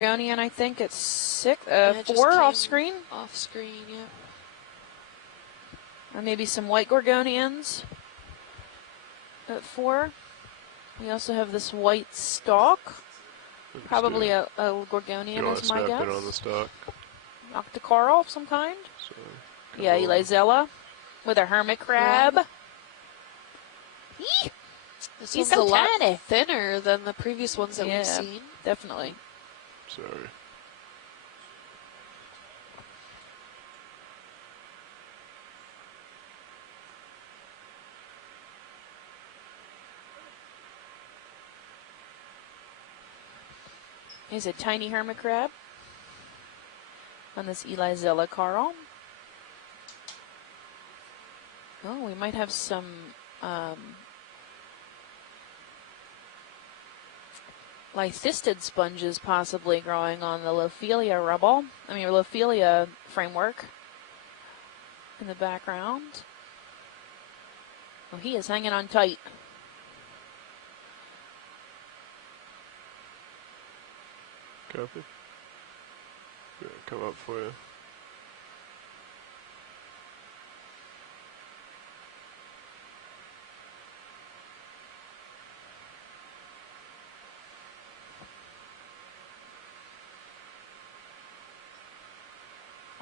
Gorgonian, I think it's 6, Yeah, 4 off screen. Off screen, yeah. Or maybe some white Gorgonians at 4. We also have this white stalk. Probably a Gorgonian is my guess. On the stalk. Octocoral of some kind. So, yeah, Elizella with a hermit crab. This He's one's so a lot tiny. thinner than the previous ones that we've seen. Definitely. Sorry. Here's a tiny hermit crab on this Elizella Carl. Oh, we might have some lithistid sponges possibly growing on the Lophelia rubble. I mean, Lophelia framework in the background. Well, he is hanging on tight. Copy. Yeah, come up for you.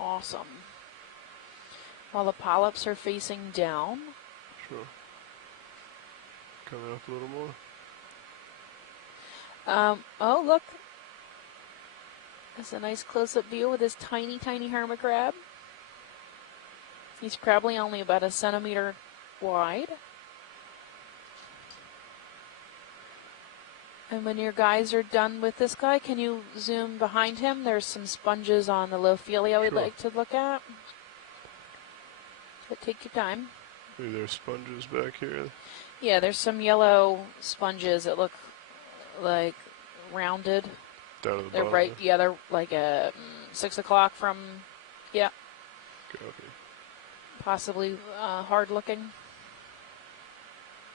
Awesome. While the polyps are facing down. Sure. Coming up a little more. Oh, look. That's a nice close-up view with this tiny, tiny hermit crab. He's probably only about 1 centimeter wide. And when your guys are done with this guy, can you zoom behind him? There's some sponges on the Lophelia we'd like to look at. But take your time. Maybe there's sponges back here. Yeah, there's some yellow sponges that look like rounded. Down at the They're bottom. right, yeah, they're like 6 o'clock from, yeah. Copy. Possibly hard looking.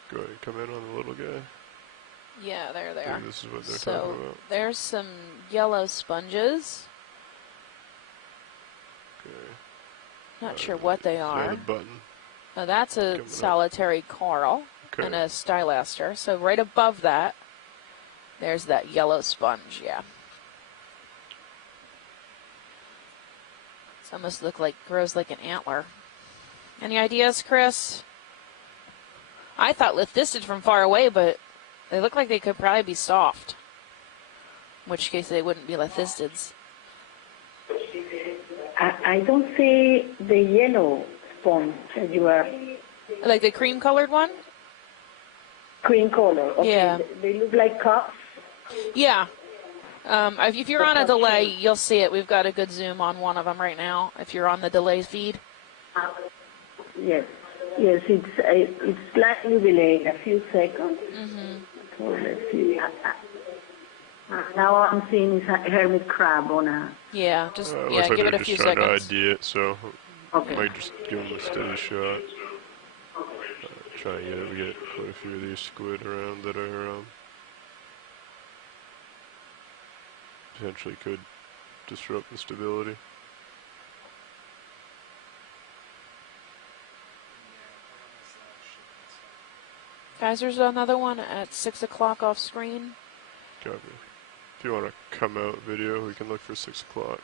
Go ahead and come in on the little guy. Yeah, there they are. This is what they're talking about. There's some yellow sponges. Okay. Not sure what they are. The button. Now that's a solitary coral and a stylaster. So right above that, there's that yellow sponge, yeah. It's almost grows like an antler. Any ideas, Chris? I thought lithistid from far away, but they look like they could probably be soft. In which case they wouldn't be lithistids. I don't see the yellow sponge that you are... Like the cream-colored one? Cream color, okay. Yeah. They look like cups? Yeah. If you're on a delay, you'll see it. We've got a good zoom on one of them right now, if you're on the delay feed. Yes. Yes, it's slightly delayed, a few seconds. Mm-hmm. So let's see. Now I'm seeing is a hermit crab on a... Yeah, just looks like give it a few seconds. Just trying to ID it, so might just give them a steady shot. Try and get quite a few of these squid around that are potentially could disrupt the stability. Guys, there's another one at 6 o'clock off screen. Copy. If you want to come out video, we can look for 6 o'clock.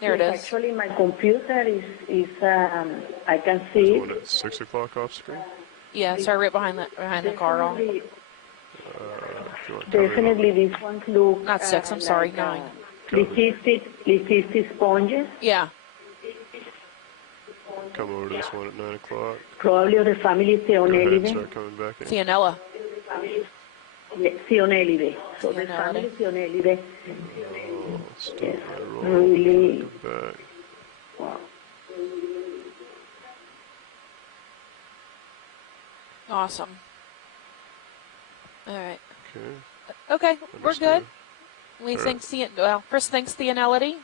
There it is. Actually, my computer is I can see. There's one at 6 o'clock off screen? Yeah, sorry, right behind the Carl. Definitely these ones look... Not 6, I'm sorry, 9. Lithistid sponges? Yeah. Come over to this one at 9 o'clock. Probably of the family Theonellidae. Start coming back in. Theonella. Yeah, Theonellidae. So the family Theonellidae. Oh, yes, really. Back. Wow. Awesome. All right. Okay. Okay, we're good. We think Chris thinks Theonellidae.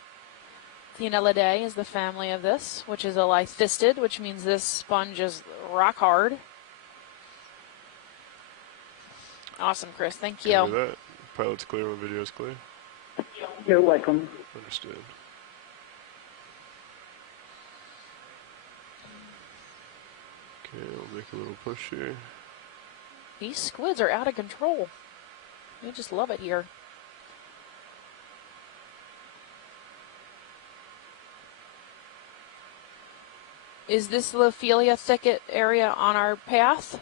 Theonellidae is the family of this, which is a lithistid, which means this sponge is rock hard. Awesome, Chris. Thank you. That. Pilot's clear when video's clear. You're welcome. Understood. Okay, I'll make a little push here. These squids are out of control. I just love it here. Is this Lophelia thicket area on our path?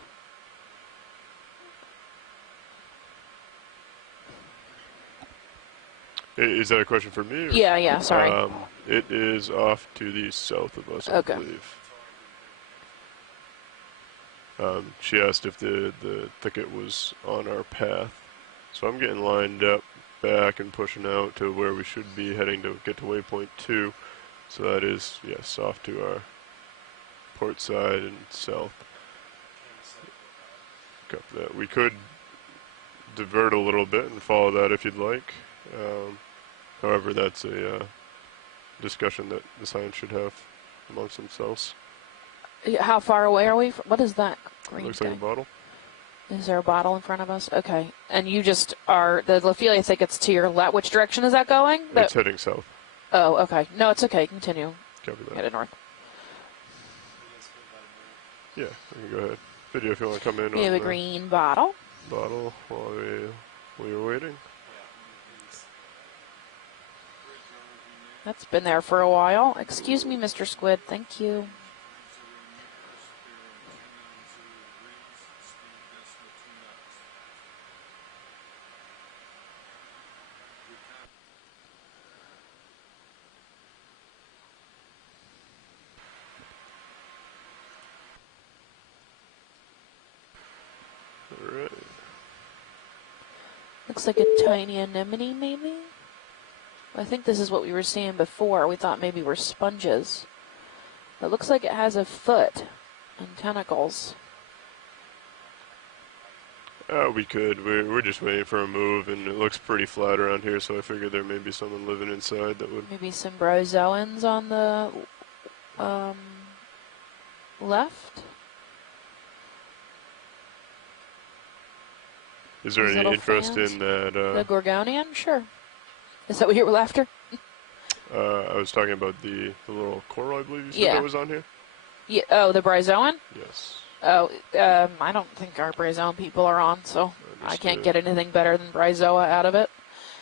Is that a question for me? Or? Yeah, sorry. It is off to the south of us, Okay. I believe. She asked if the thicket was on our path. So I'm getting lined up back and pushing out to where we should be heading to get to waypoint 2. So that is, yes, off to our port side and south. Copy that. We could divert a little bit and follow that if you'd like. However, that's a discussion that the science should have amongst themselves. How far away are we? What is that green Looks thing? like a bottle. Is there a bottle in front of us? Okay. And you just are, the Lophelia thicket's to your left. Which direction is that going? It's heading south. Oh, okay. No, it's okay. Continue. Copy that. Headed north. Yeah, you can go ahead. Video if you want to come in. We have a green bottle. Bottle while you're waiting. That's been there for a while. Excuse me, Mr. Squid. Thank you. All right. Looks like a tiny anemone, maybe? I think this is what we were seeing before. We thought maybe we're sponges. It looks like it has a foot and tentacles. We could. We're just waiting for a move, and it looks pretty flat around here, so I figured there may be someone living inside that would... Maybe some bryozoans on the left. Is there These any little interest fans? in that? The Gorgonian? Sure. Is that what you were after? I was talking about the little coral, I believe you said Yeah. that was on here? Yeah. Oh, the bryozoan? Yes. Oh, I don't think our bryozoan people are on, so I can't get anything better than bryozoa out of it.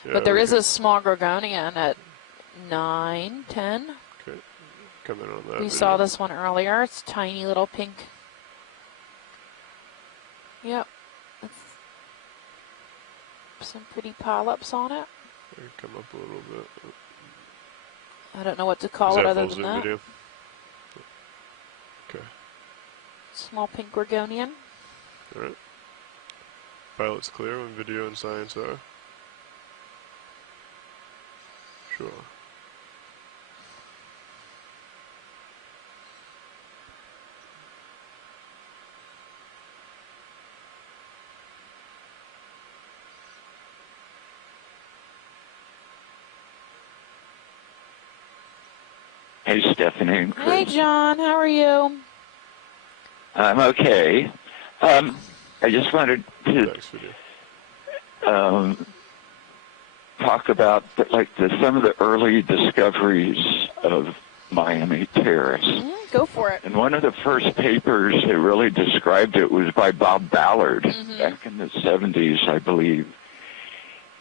Yeah, But there we is could a small Gorgonian at 9, 10. Okay. Come in on that. We saw this one earlier. It's tiny little pink. Yep. It's some pretty polyps on it. I can come up a little bit. I don't know what to call Is it that other full than zoom that. video? Okay. Small pink Gorgonian. All right. Pilot's clear when video and science are. Sure. Hey, Stephanie and Chris. Hey, John. How are you? I'm okay. I just wanted to Thanks, video. talk about some of the early discoveries of Miami Terrace. Go for it. And one of the first papers that really described it was by Bob Ballard back in the 70s, I believe.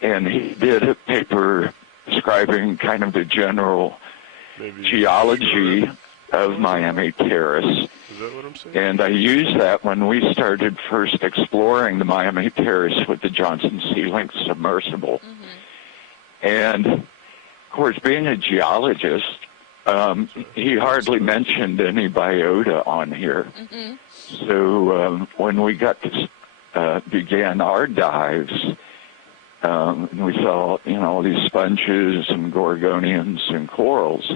And he did a paper describing kind of the general geology of Miami Terrace. Is that what I'm saying? And I used that when we started first exploring the Miami Terrace with the Johnson Sea-Link submersible. And, of course, being a geologist, he hardly mentioned any biota on here. So when we got to began our dives, we saw, all these sponges and gorgonians and corals.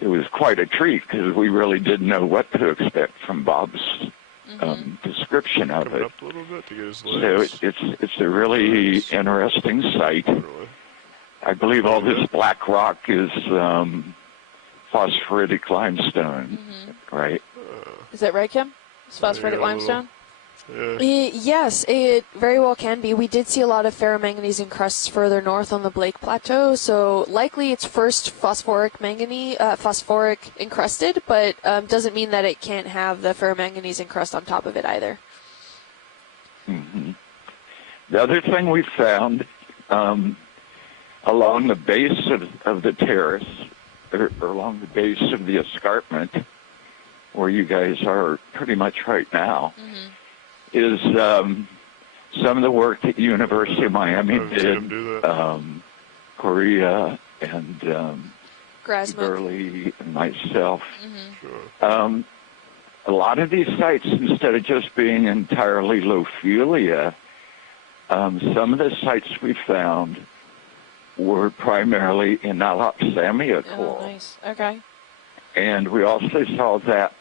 It was quite a treat because we really didn't know what to expect from Bob's description of Coming it. up a little bit to get his So legs. it's a really interesting site. I believe all this black rock is phosphoritic limestone, right? Is that right, Kim? It's phosphoric limestone? Yes, it very well can be. We did see a lot of ferromanganese encrusts further north on the Blake Plateau, so likely it's first phosphoric encrusted, but doesn't mean that it can't have the ferromanganese encrust on top of it either. Mm-hmm. The other thing we found along the base of the terrace, or along the base of the escarpment, where you guys are pretty much right now, is some of the work that University of Miami did, Korea and Burley and myself. A lot of these sites, instead of just being entirely Lophelia, some of the sites we found were primarily Inalopsamia coral. Oh, nice. Okay. And we also saw that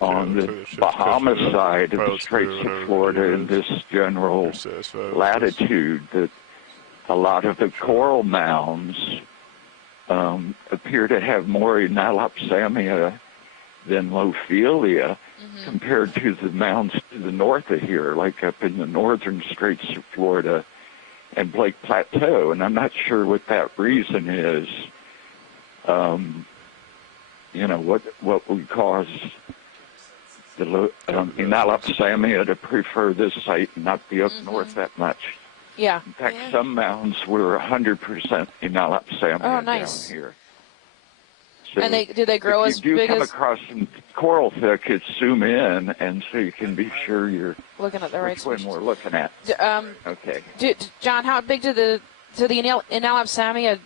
on the Bahamas side of the Straits of Florida in this general latitude, that a lot of the coral mounds appear to have more Inalopsamia than Lophelia compared to the mounds to the north of here, like up in the northern Straits of Florida and Blake Plateau. And I'm not sure what that reason is. What would cause the Inalopsamia to prefer this site and not be up north that much. Yeah. In fact, some mounds were 100% Inalopsamia down here. So and do they grow as big as... If you do come across some coral thickets, zoom in, and so you can be sure you're looking at the right one we're looking at. Okay. John, how big do the Inalopsamia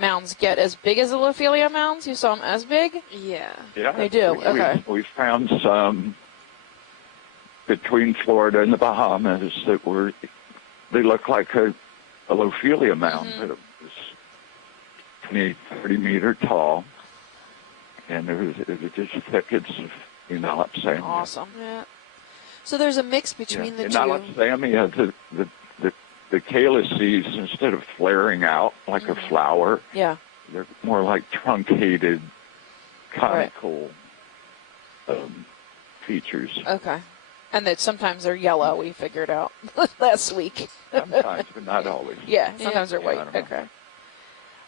mounds get? As big as the Lophelia mounds? You saw them as big? Yeah. They do. Okay. We found some between Florida and the Bahamas that they look like a Lophelia mound that was 20, 30 meter tall, and it was just thickets of Inalopsamia. Awesome. Yeah. So there's a mix between the two. Inalopsamia, the calyces, instead of flaring out like a flower, they're more like truncated, conical features. Okay. And that sometimes they're yellow, we figured out last week. Sometimes, but not always. Yeah, sometimes they're white. Okay.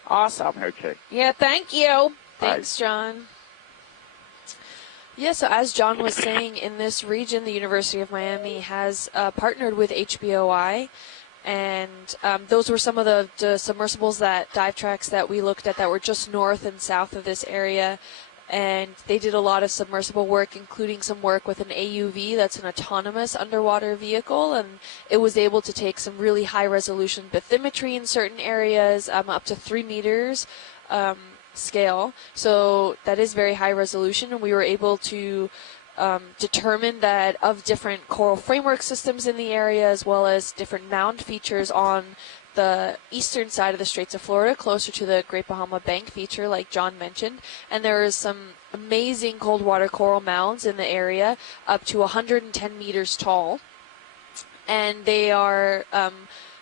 Awesome. Okay. Yeah, thank you. Thanks, John. Yeah, so as John was saying, in this region, the University of Miami has partnered with HBOI, and those were some of the submersibles, dive tracks that we looked at that were just north and south of this area. And they did a lot of submersible work, including some work with an AUV, that's an autonomous underwater vehicle, and it was able to take some really high-resolution bathymetry in certain areas, up to 3 meters scale. So that is very high resolution, and we were able to determine that of different coral framework systems in the area, as well as different mound features on the eastern side of the Straits of Florida, closer to the Great Bahama Bank feature, like John mentioned. And there is some amazing cold water coral mounds in the area, up to 110 meters tall. And they are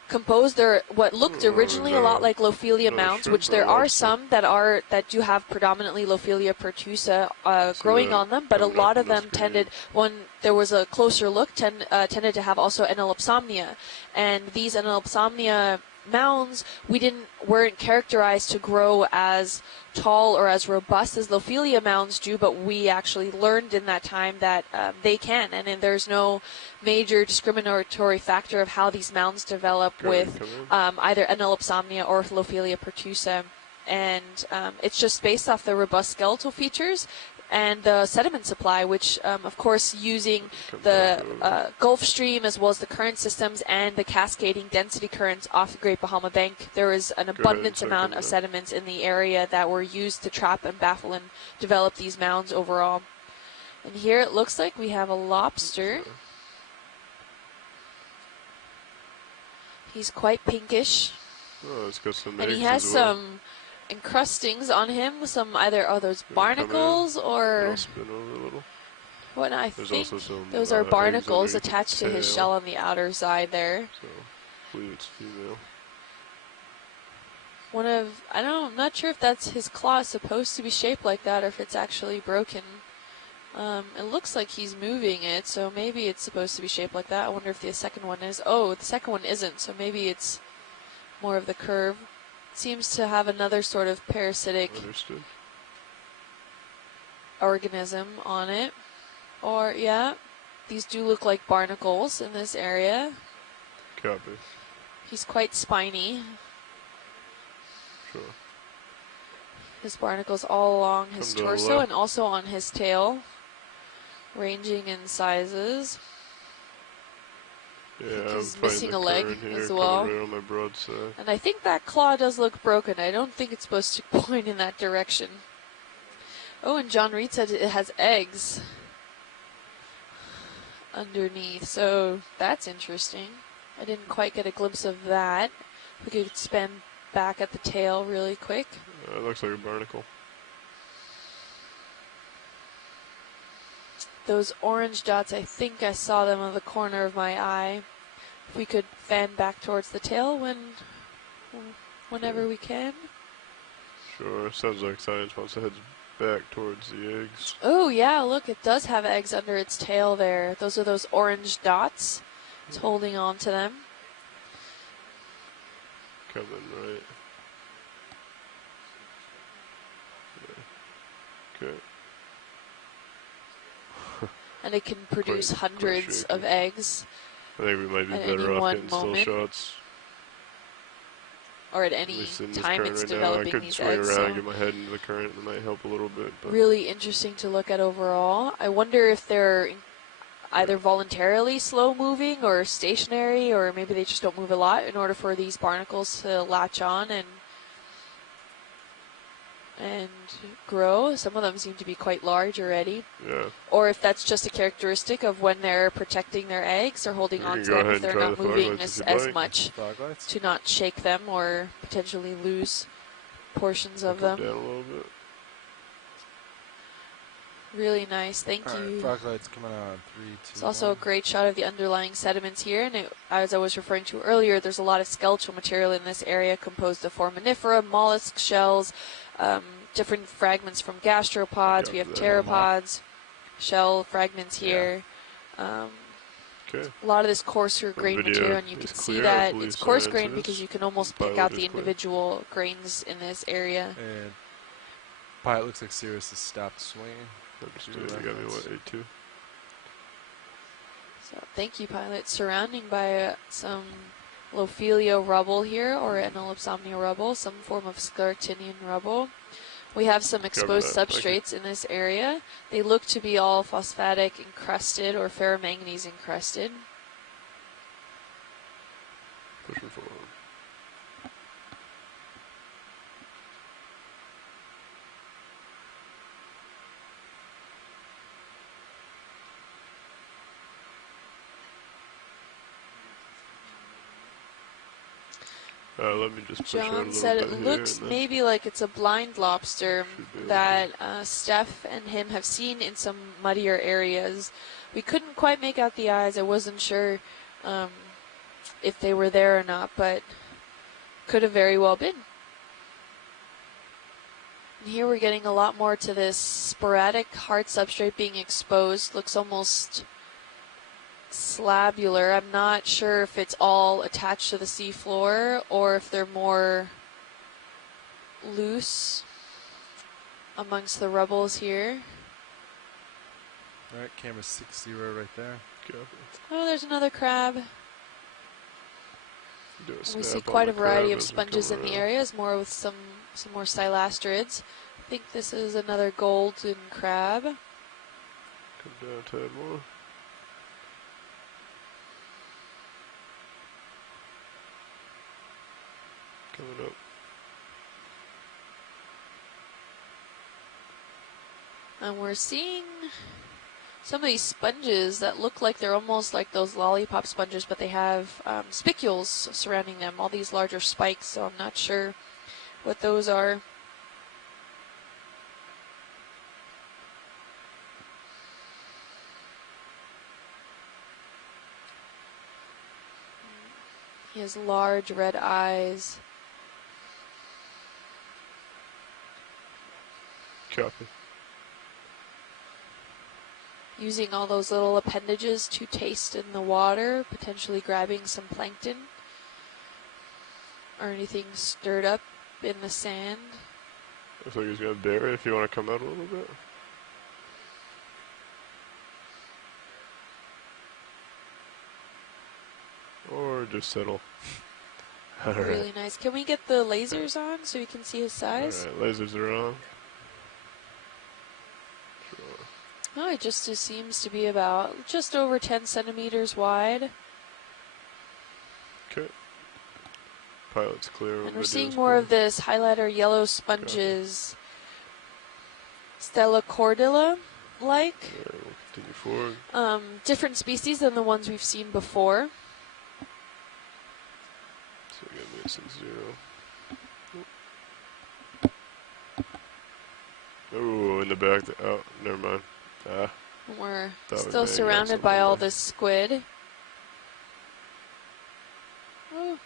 composed, they're what looked originally a lot like Lophelia mounds, which there are some that do have predominantly Lophelia pertusa growing on them, but a lot of them tended, when there was a closer look, tended to have also Enelopsamnia. And these Enelopsamnia mounds weren't characterized to grow as tall or as robust as Lophelia mounds do, but we actually learned in that time that they can, and there's no major discriminatory factor of how these mounds develop with either Enelopsamnia or Lophelia pertusa, and it's just based off the robust skeletal features and the sediment supply, which, of course, using the Gulf Stream as well as the current systems and the cascading density currents off the Great Bahama Bank, there is an abundant amount of sediments in the area that were used to trap and baffle and develop these mounds overall. And here it looks like we have a lobster. He's quite pinkish. Oh, it's got some and eggs he has as well. some encrustings on him, some either those barnacles or what I think those are barnacles attached to his shell on the outer side there. So, I believe it's female. I'm not sure if that's his claw is supposed to be shaped like that or if it's actually broken It looks like he's moving it, so maybe it's supposed to be shaped like that. I wonder if the second one is. Oh, the second one isn't, so maybe it's more of the curve. Seems to have another sort of parasitic organism on it. Or, yeah, these do look like barnacles in this area. Copy. He's quite spiny. Sure. His barnacles all along his torso and also on his tail, ranging in sizes. Yeah, he's missing a leg as well. Right on my broadside. And I think that claw does look broken. I don't think it's supposed to point in that direction. Oh, and John Reed said it has eggs underneath, so that's interesting. I didn't quite get a glimpse of that. We could span back at the tail really quick. It looks like a barnacle. Those orange dots, I think I saw them on the corner of my eye. If we could fan back towards the tail whenever we can. Sure, sounds like science wants to head back towards the eggs. Oh yeah, look, it does have eggs under its tail there. Those are those orange dots. It's holding on to them. Coming right. Yeah. Okay. And it can produce hundreds of eggs. I think we might be better off getting still shots. Or at any time it's developing these eggs. I could swing around, get my head into the current, and it might help a little bit. But really interesting to look at overall. I wonder if they're either voluntarily slow moving or stationary, or maybe they just don't move a lot in order for these barnacles to latch on and grow. Some of them seem to be quite large already. Yeah. Or if that's just a characteristic of when they're protecting their eggs or holding on to them if they're not moving as much to not shake them or potentially lose portions of them. Down a little bit. Really nice, thank you. Froglight's coming on 3, 2, It's also a great shot of the underlying sediments here, and as I was referring to earlier, there's a lot of skeletal material in this area composed of foraminifera, mollusk shells, different fragments from gastropods. We have pteropods, shell fragments here. Okay. A lot of this coarser grain material, and you can see that it's coarse grain because you can almost pick out the individual grains in this area. And pilot looks like Sirius has stopped swinging. You got me, what, 8-2? So thank you, pilot. Surrounding by some Lophelia rubble here, or Analopsomnia rubble, some form of Sclertinian rubble. We have some exposed substrates in this area. They look to be all phosphatic encrusted or ferromanganese encrusted. Pushing forward. Let me just push John said it looks maybe like it's a blind lobster that Steph and him have seen in some muddier areas. We couldn't quite make out the eyes. I wasn't sure if they were there or not, but could have very well been. And here we're getting a lot more to this sporadic hard substrate being exposed. Looks almost slabular. I'm not sure if it's all attached to the seafloor or if they're more loose amongst the rubbles here. All right, camera 60 right there. Oh, there's another crab. We see quite a variety of sponges in the areas, more with some more silastrids. I think this is another golden crab. Come down, tad more. Coming up. And we're seeing some of these sponges that look like they're almost like those lollipop sponges, but they have spicules surrounding them, all these larger spikes, so I'm not sure what those are. He has large red eyes. Copy. using all those little appendages to taste in the water, potentially grabbing some plankton or anything stirred up in the sand. Looks like he's gonna bear it if you want to come out a little bit. Or just settle. Alright. Really nice. Can we get the lasers on so we can see his size? Alright, lasers are on. Sure. Oh, it just seems to be about just over 10 centimeters wide. Okay. Pilot's clear. And we're seeing more of this highlighter yellow sponges. Stella cordilla-like. Alright, we'll continue forward. Different species than the ones we've seen before. So we got missing 0. Oh, in the back. Oh, never mind. Ah. We're Thought we may still have surrounded something by all there. this squid. Oh.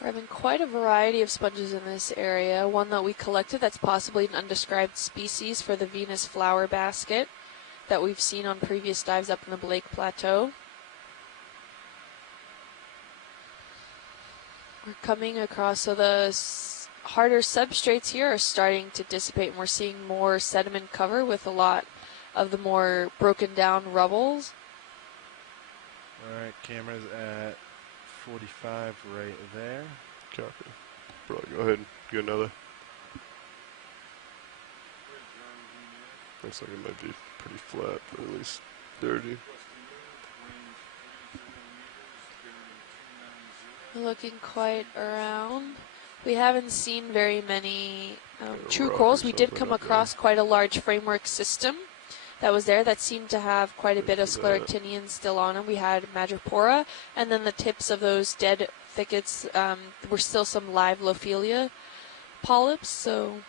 We're having quite a variety of sponges in this area. One that we collected that's possibly an undescribed species for the Venus flower basket that we've seen on previous dives up in the Blake Plateau. We're coming across, so the harder substrates here are starting to dissipate, and we're seeing more sediment cover with a lot of the more broken down rubbles. Alright, camera's at 45 right there. Copy. Probably go ahead and get another. Looks like it might be pretty flat, but at least 30. Looking quite around. We haven't seen very many true rock corals. or We did something come up there. across quite a large framework system that was there that seemed to have quite a bit of Look at that. scleractinians still on them. We had madrepora, and then the tips of those dead thickets were still some live Lophelia polyps. So,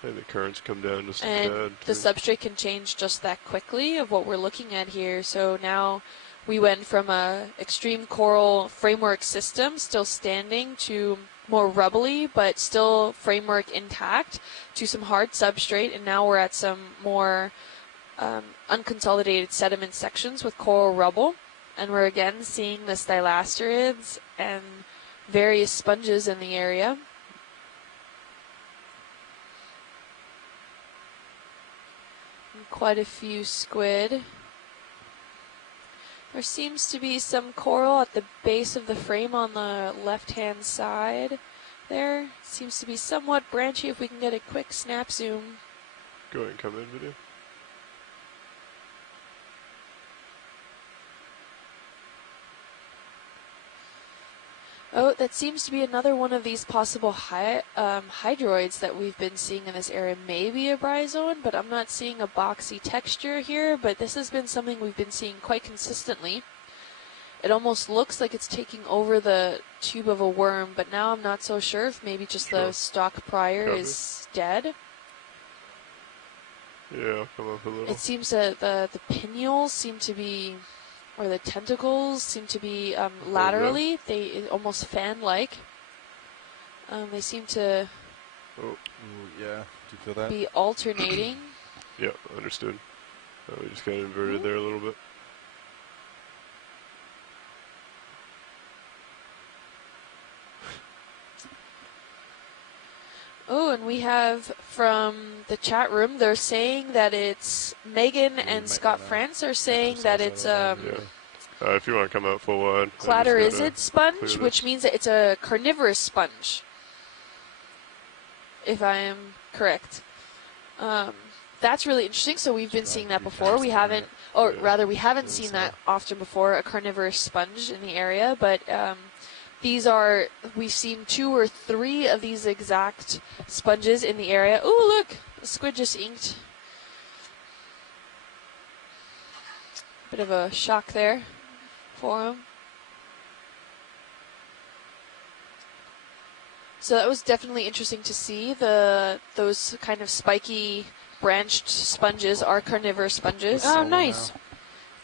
Hey, the currents come down just a and tad. the too. substrate can change just that quickly of what we're looking at here. So now we went from a extreme coral framework system still standing to more rubbly but still framework intact to some hard substrate, and now we're at some more unconsolidated sediment sections with coral rubble, and we're again seeing the stylasterids and various sponges in the area. And quite a few squid. There seems to be some coral at the base of the frame on the left-hand side there. Seems to be somewhat branchy. If we can get a quick snap zoom. Go ahead and come in, video. Oh, that seems to be another one of these possible hydroids that we've been seeing in this area. Maybe a bryozoan, but I'm not seeing a boxy texture here. But this has been something we've been seeing quite consistently. It almost looks like it's taking over the tube of a worm, but now I'm not so sure if maybe just the stalk prior Copy. is dead. Yeah, I'll come up a little. It seems that the pinnules seem to be, or the tentacles seem to be laterally. They almost fan-like. They seem to Oh, Ooh, yeah. Do you feel that? be alternating. yeah, understood. We just got inverted there a little bit. Oh, and we have from the chat room, they're saying that it's Megan and might Scott wanna France are saying that it's Yeah. If you want to come out full wide. cladorizid sponge, clear which this. means that it's a carnivorous sponge, if I am correct. That's really interesting. So we've been seeing that before. We haven't, or Yeah. rather, we haven't seen that often before, a carnivorous sponge in the area. But these are, we've seen 2 or 3 of these exact sponges in the area. Ooh, look, the squid just inked. Bit of a shock there for him. So that was definitely interesting to see. Those kind of spiky branched sponges are carnivorous sponges. Oh, nice.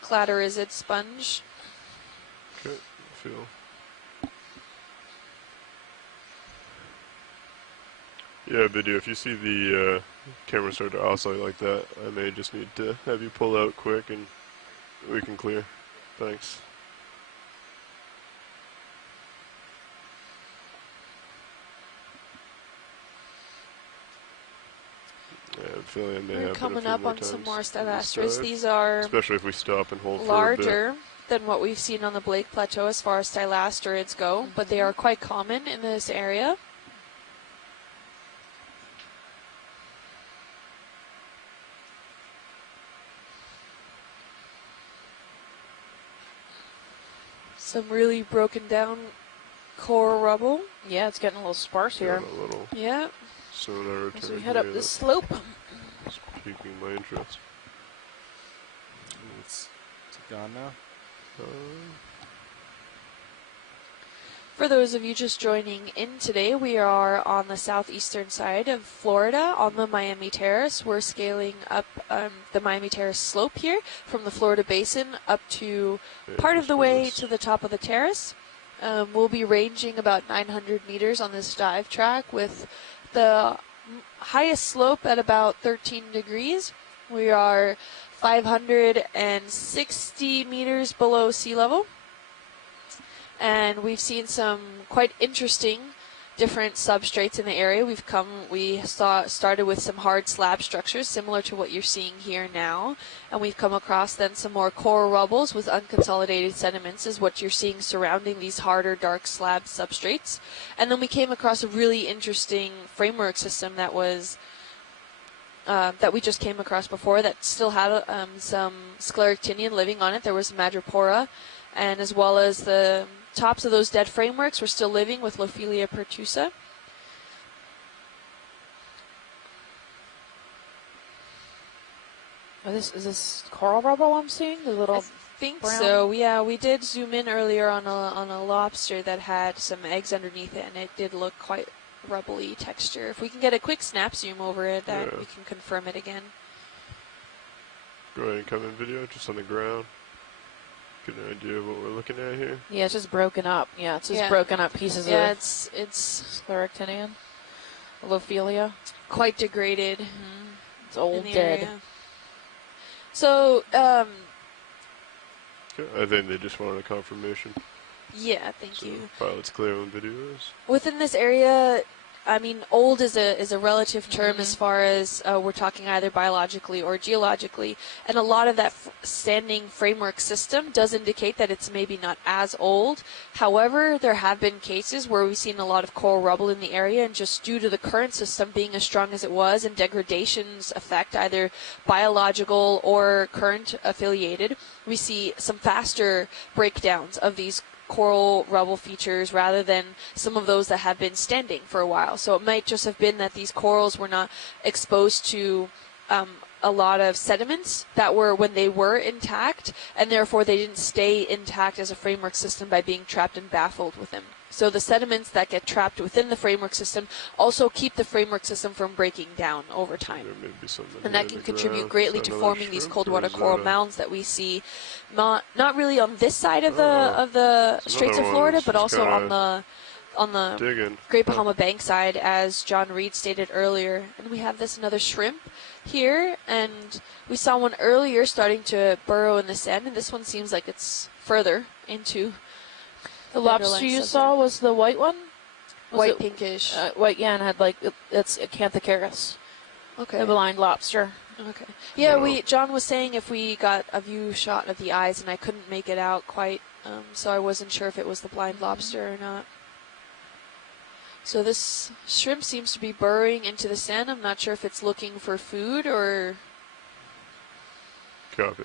Cladorizid sponge. Okay, feel Yeah, video, if you see the camera start to oscillate like that, I may just need to have you pull out quick and we can clear. Thanks. Yeah, I'm feeling it may We're happen a coming few up more on some times more this Stylasters. dive, These are especially if we stop and hold for a bit. larger than what we've seen on the Blake Plateau as far as Stylasterids go, but they are quite common in this area. Some really broken down coral rubble. Yeah, it's getting a little sparse here. Got a little Yeah. soon I return As we head up here, this that's slope. piquing my interest. It's gone now. For those of you just joining in today, we are on the southeastern side of Florida on the Miami Terrace. We're scaling up the Miami Terrace slope here from the Florida Basin up to part of the way to the top of the terrace. We'll be ranging about 900 meters on this dive track with the highest slope at about 13 degrees. We are 560 meters below sea level. And we've seen some quite interesting different substrates in the area. We started with some hard slab structures similar to what you're seeing here now, and we've come across then some more coral rubbles with unconsolidated sediments is what you're seeing surrounding these harder dark slab substrates. And then we came across a really interesting framework system that was that we just came across before that still had some scleractinian living on it. There was madrepora, and as well as the tops of those dead frameworks were still living with Lophelia pertusa. Is this coral rubble I'm seeing? The little I think brown? so. Yeah, we did zoom in earlier on a lobster that had some eggs underneath it, and it did look quite rubbly texture. If we can get a quick snap zoom over it, that we can confirm it again. Go ahead and come in video, just on the ground. Get an idea of what we're looking at here. Yeah, it's just broken up. Yeah, it's just broken up pieces of it's scleractinian, Lophelia. quite degraded. It's old, in the dead. area. So, Okay, I think they just wanted a confirmation. yeah, thank So you. pilot's clear on video is. Within this area, I mean, old is a relative term as far as we're talking either biologically or geologically, and a lot of that standing framework system does indicate that it's maybe not as old. However, there have been cases where we've seen a lot of coral rubble in the area, and just due to the current system being as strong as it was and degradations affect either biological or current affiliated, we see some faster breakdowns of these coral rubble features rather than some of those that have been standing for a while. So it might just have been that these corals were not exposed to a lot of sediments that were when they were intact, and therefore they didn't stay intact as a framework system by being trapped and baffled with them. So the sediments that get trapped within the framework system also keep the framework system from breaking down over time. There may be something And here that in can the contribute ground. greatly Is to that forming another these shrimp, cold or water is that coral a- mounds that we see, not really on this side of the It's Straits of another one Florida, that's but just also kinda on the digging. Great Bahama Bank side, as John Reed stated earlier. And we have another shrimp here, and we saw one earlier starting to burrow in the sand, and this one seems like it's further into The lobster you saw was the white one? Was white it, pinkish. white, yeah, and had it's Acanthocaris, Okay. the blind lobster. Okay. Yeah, No. John was saying if we got a view shot of the eyes, and I couldn't make it out quite, so I wasn't sure if it was the blind lobster or not. So this shrimp seems to be burrowing into the sand. I'm not sure if it's looking for food or Copy.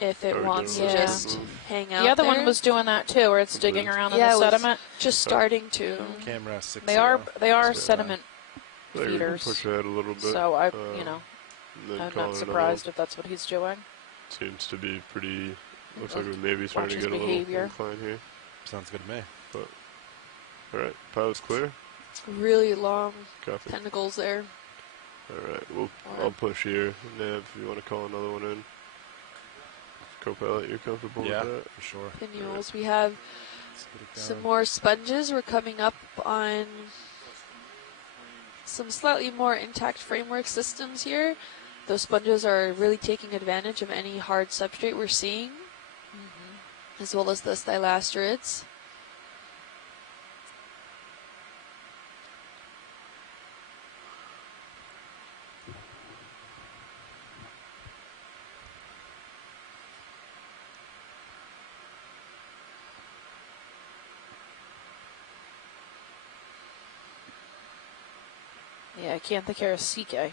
if it Oh, wants to yeah. just hang out The other there. one was doing that too, where it's digging around in Yeah, the it was sediment. just starting to. Camera 60. They are Yeah. sediment I think we can feeders. push ahead a little bit. So I, and then I'm call not it surprised another if that's what he's doing. one. Seems to be pretty. Looks like we may be starting to Watch get his a behavior. little incline here. Sounds good to me. But all right, pilot's clear. Really long Copy. tentacles there. All right, I'll push here. Nav, if you want to call another one in. Co-pilot, you're comfortable Yeah, with that? for sure. Pinnules. We have Let's get it some going. more sponges. We're coming up on some slightly more intact framework systems here. Those sponges are really taking advantage of any hard substrate we're seeing, as well as the stylasterids. Yeah, I can't think of CK.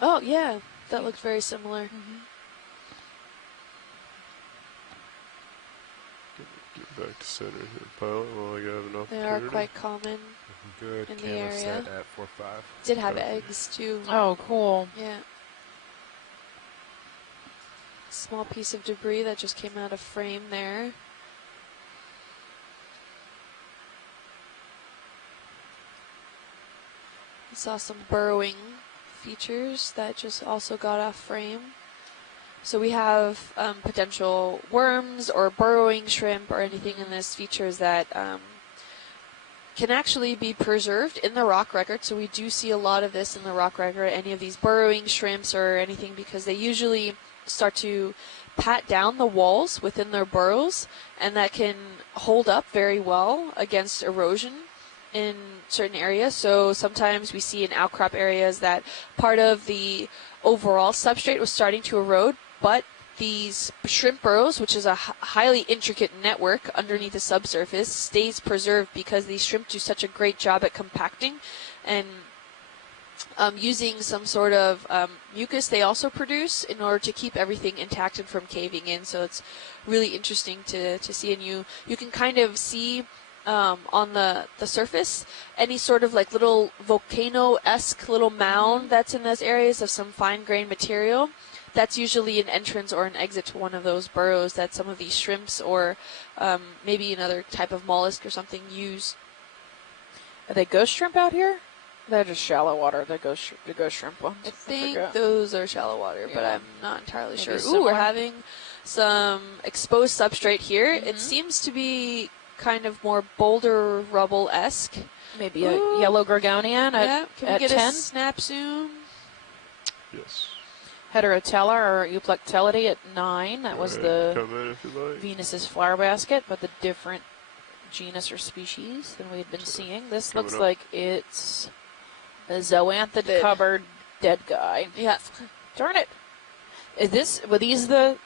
Oh, yeah, that looked very similar. Get back to center here, pilot, while I have an opportunity. They are quite common. Good. In the Camera area. set at 4.5. Did have Copy. eggs too. Oh, cool. Yeah. Small piece of debris that just came out of frame there. We saw some burrowing features that just also got off frame. So we have potential worms or burrowing shrimp or anything in this features that can actually be preserved in the rock record. So we do see a lot of this in the rock record, any of these burrowing shrimps or anything, because they usually start to pat down the walls within their burrows, and that can hold up very well against erosion in certain areas. So sometimes we see in outcrop areas that part of the overall substrate was starting to erode, but these shrimp burrows, which is a highly intricate network underneath the subsurface, stays preserved because these shrimp do such a great job at compacting and using some sort of mucus they also produce in order to keep everything intact and from caving in. So it's really interesting to see, and you can kind of see on the surface any sort of like little volcano-esque little mound that's in those areas of some fine-grained material. That's usually an entrance or an exit to one of those burrows that some of these shrimps or maybe another type of mollusk or something use. Are they ghost shrimp out here? They're just shallow water. The ghost shrimp ones. I think forget. those are shallow water, but Yeah. I'm not entirely Maybe sure. Ooh, similar. we're having some exposed substrate here. Mm-hmm. It seems to be kind of more boulder rubble-esque. Maybe a Ooh. yellow gorgonian Yeah, can we at get 10? a snap zoom? Yes. Heterotella or euplectellity at 9. That Go was ahead, the come in if you like. Venus's flower basket, but the different genus or species than we've been seeing. This coming looks up. like it's a zoanthid covered dead guy. Yeah. Darn it. Were these the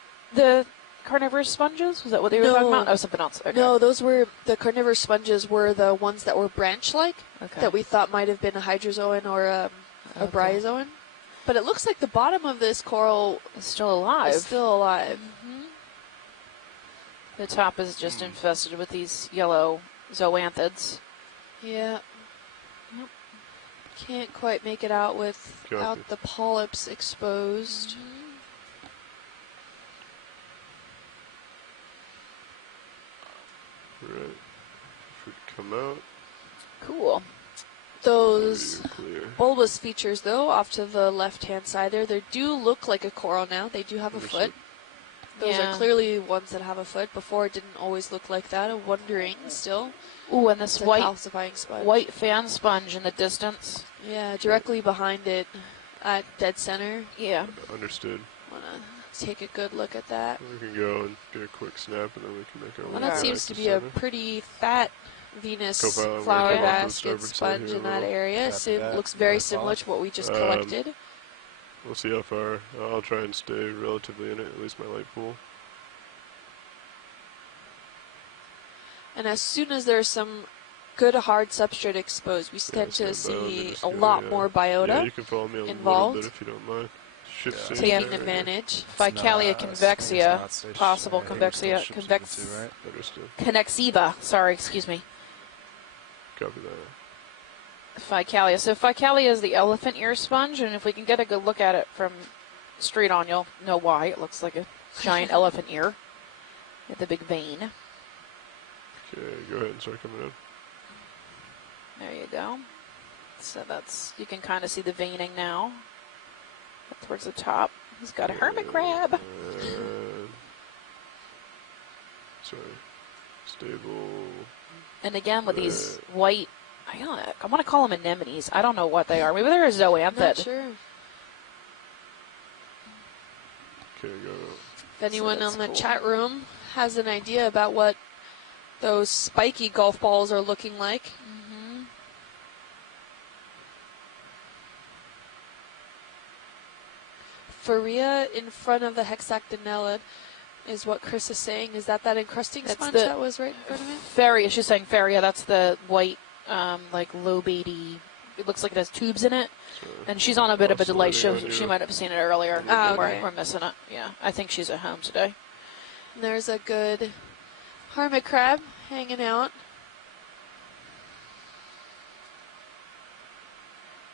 carnivorous sponges? Was that what they were talking No. about? Oh, something else. Okay. No, those were the carnivorous sponges were the ones that were branch-like Okay. that we thought might have been a hydrozoan or a Okay. bryozoan. But it looks like the bottom of this coral It's still alive. is still alive. The top is just infested with these yellow zoanthids. Yeah. Nope. Can't quite make it out without Copy. the polyps exposed. Right. Should come out. Cool. Those Clear. bulbous features, though, off to the left-hand side there, they do look like a coral now. They do have a Understood. foot. Those Yeah. are clearly ones that have a foot. Before, it didn't always look like that. I'm wondering still. Ooh, and this It's a white calcifying sponge. white fan sponge in the distance. Yeah, directly behind it at dead center. Yeah. Understood. Want to take a good look at that. We can go and get a quick snap, and then we can make our way Well, back that seems to be center. a pretty fat Venus Co-pilot, flower we're gonna come up to the basket starboard side sponge here in a that little. area. Copy So that. it looks very Follow. similar to what we just Um, collected. We'll see how far. I'll try and stay relatively in it, at least my light pool. And as soon as there's some good hard substrate exposed, we tend to stand by on the see a disco, lot yeah. more Yeah, biota you can follow me a involved. little bit if you don't mind. Shift Yeah. stage taking there, advantage. Ficalia convexia. Possible convexia. convexia. Right? Understood. Connexiva. Sorry, excuse me. Copy that. Ficalia. So Ficalia is the elephant ear sponge, and if we can get a good look at it from straight on, you'll know why. It looks like a giant elephant ear with a big vein. Okay, go ahead and start coming in. There you go. So you can kind of see the veining now. Up towards the top. He's got a hermit crab. Sorry. Stable. And again, with these white, I want to call them anemones. I don't know what they are. Maybe they're a zoanthid. Not sure. Okay, go. If anyone that's on the cool. chat room has an idea about what those spiky golf balls are looking like. Faria in front of the hexactinella is what Chris is saying. Is that encrusting That's sponge the- that was right in front of it? Faria, she's saying Faria. That's the white, like low-baity. It looks like it has tubes in it. And she's on a bit of a delay. She might have seen it earlier. Okay. We're missing it. Yeah, I think she's at home today. And there's a good hermit crab hanging out.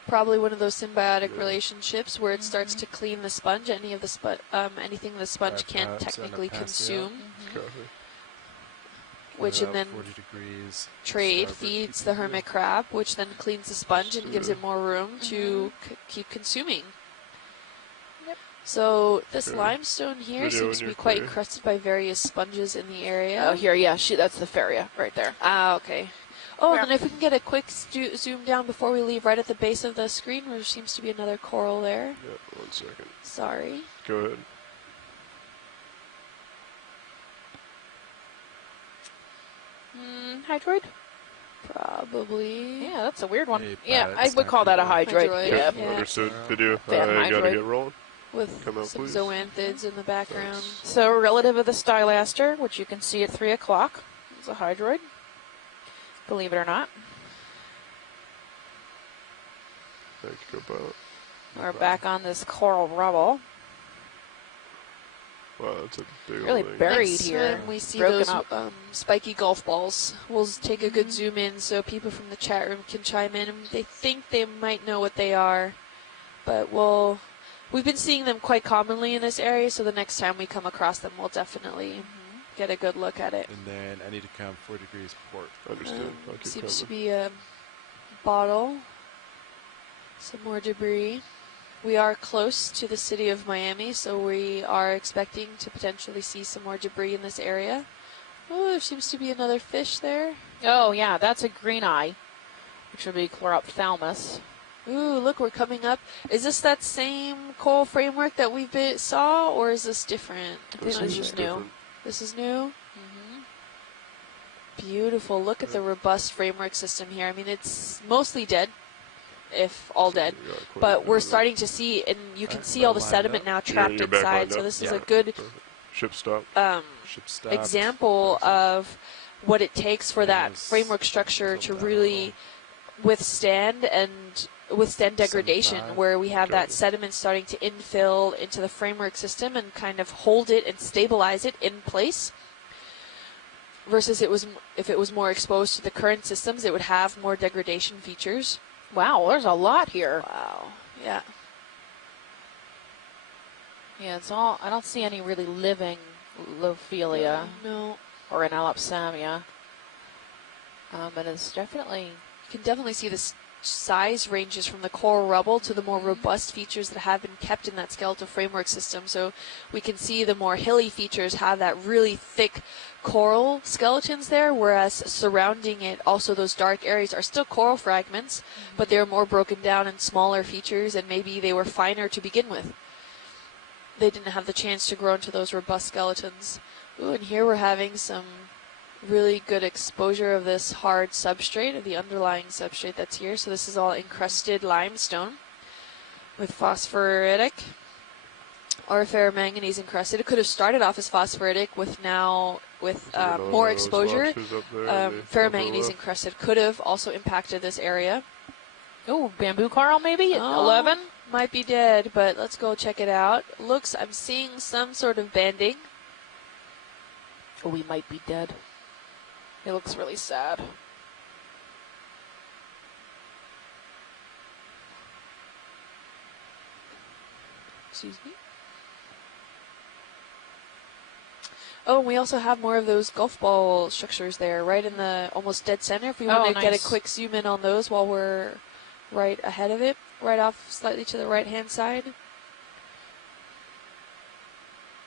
Probably one of those symbiotic relationships where it starts to clean the sponge. Anything the sponge can't technically consume, Copy. which and then 40 degrees. trade starboard, feeds keep the it hermit crab, which then cleans the sponge and gives it more room to keep consuming. So this Okay. limestone here Video seems in to be your quite clear. encrusted by various sponges in the area. Oh, here, yeah, that's the Faria right there. Ah, okay. Oh, Yeah. and then if we can get a quick zoom down before we leave, right at the base of the screen, there seems to be another coral there. Yep, 1 second. Sorry. Go ahead. Hydroid? Probably. Yeah, that's a weird one. Hey, Yeah, Pat, I it's would time call for that a you. hydroid. Hydroid, Yeah. Yep, yeah. understood. Yeah. Video. Fan I gotta hydroid. get rolling. With Come out, some please. zoanthids in the background. Thanks. So, relative of the stylaster, which you can see at 3 o'clock, is a hydroid. Believe it or not. Thank you, Copilot. We're back on this coral rubble. Wow, that's a big Really old thing. buried Next here. time we see Broken those up. spiky golf balls, we'll take a good zoom in so people from the chat room can chime in. They think they might know what they are, but we've been seeing them quite commonly in this area, so the next time we come across them, we'll definitely get a good look at it. And then I need to come 4 degrees port. Understood. I'll keep Seems to coming. be a bottle. Some more debris. We are close to the city of Miami, so we are expecting to potentially see some more debris in this area. Oh, there seems to be another fish there. Oh, yeah, that's a green eye, which would be Chlorophthalmus. Ooh, look, we're coming up. Is this that same coral framework that we saw, or is this different? This is just new. different. This is new? Beautiful. Look at the robust framework system here. I mean, it's mostly dead, if all dead. You got quite a But bit we're of it. starting to see, and you can Alright, see all the lined sediment up. now trapped You're back inside. lined So up? this is Yeah. a good Perfect. Ship stop. Ship stop. example of what it takes for that Yes. framework structure to Tilt that really withstand degradation, 75. where we have that Okay. sediment starting to infill into the framework system and kind of hold it and stabilize it in place. Versus if it was more exposed to the current systems, it would have more degradation features. Wow, there's a lot here. Wow. Yeah. Yeah, it's all. I don't see any really living Lophelia No. or an Alapsamia. But it's definitely. You can definitely see the size ranges from the coral rubble to the more robust features that have been kept in that skeletal framework system. So we can see the more hilly features have that really thick coral skeletons there, whereas surrounding it, also those dark areas are still coral fragments, but they're more broken down in smaller features, and maybe they were finer to begin with. They didn't have the chance to grow into those robust skeletons. Ooh, and here we're having some really good exposure of this hard substrate, of the underlying substrate that's here. So this is all encrusted limestone with phosphoritic or ferromanganese encrusted. It could have started off as phosphoritic with more exposure. Ferromanganese encrusted could have also impacted this area. Oh, bamboo coral maybe? Oh. 11? Might be dead, but let's go check it out. Looks, I'm seeing some sort of banding. Oh, we might be dead. It looks really sad. Excuse me. Oh, and we also have more of those golf ball structures there, right in the almost dead center. If we want to get a nice. quick zoom in on those while we're right ahead of it, right off slightly to the right-hand side.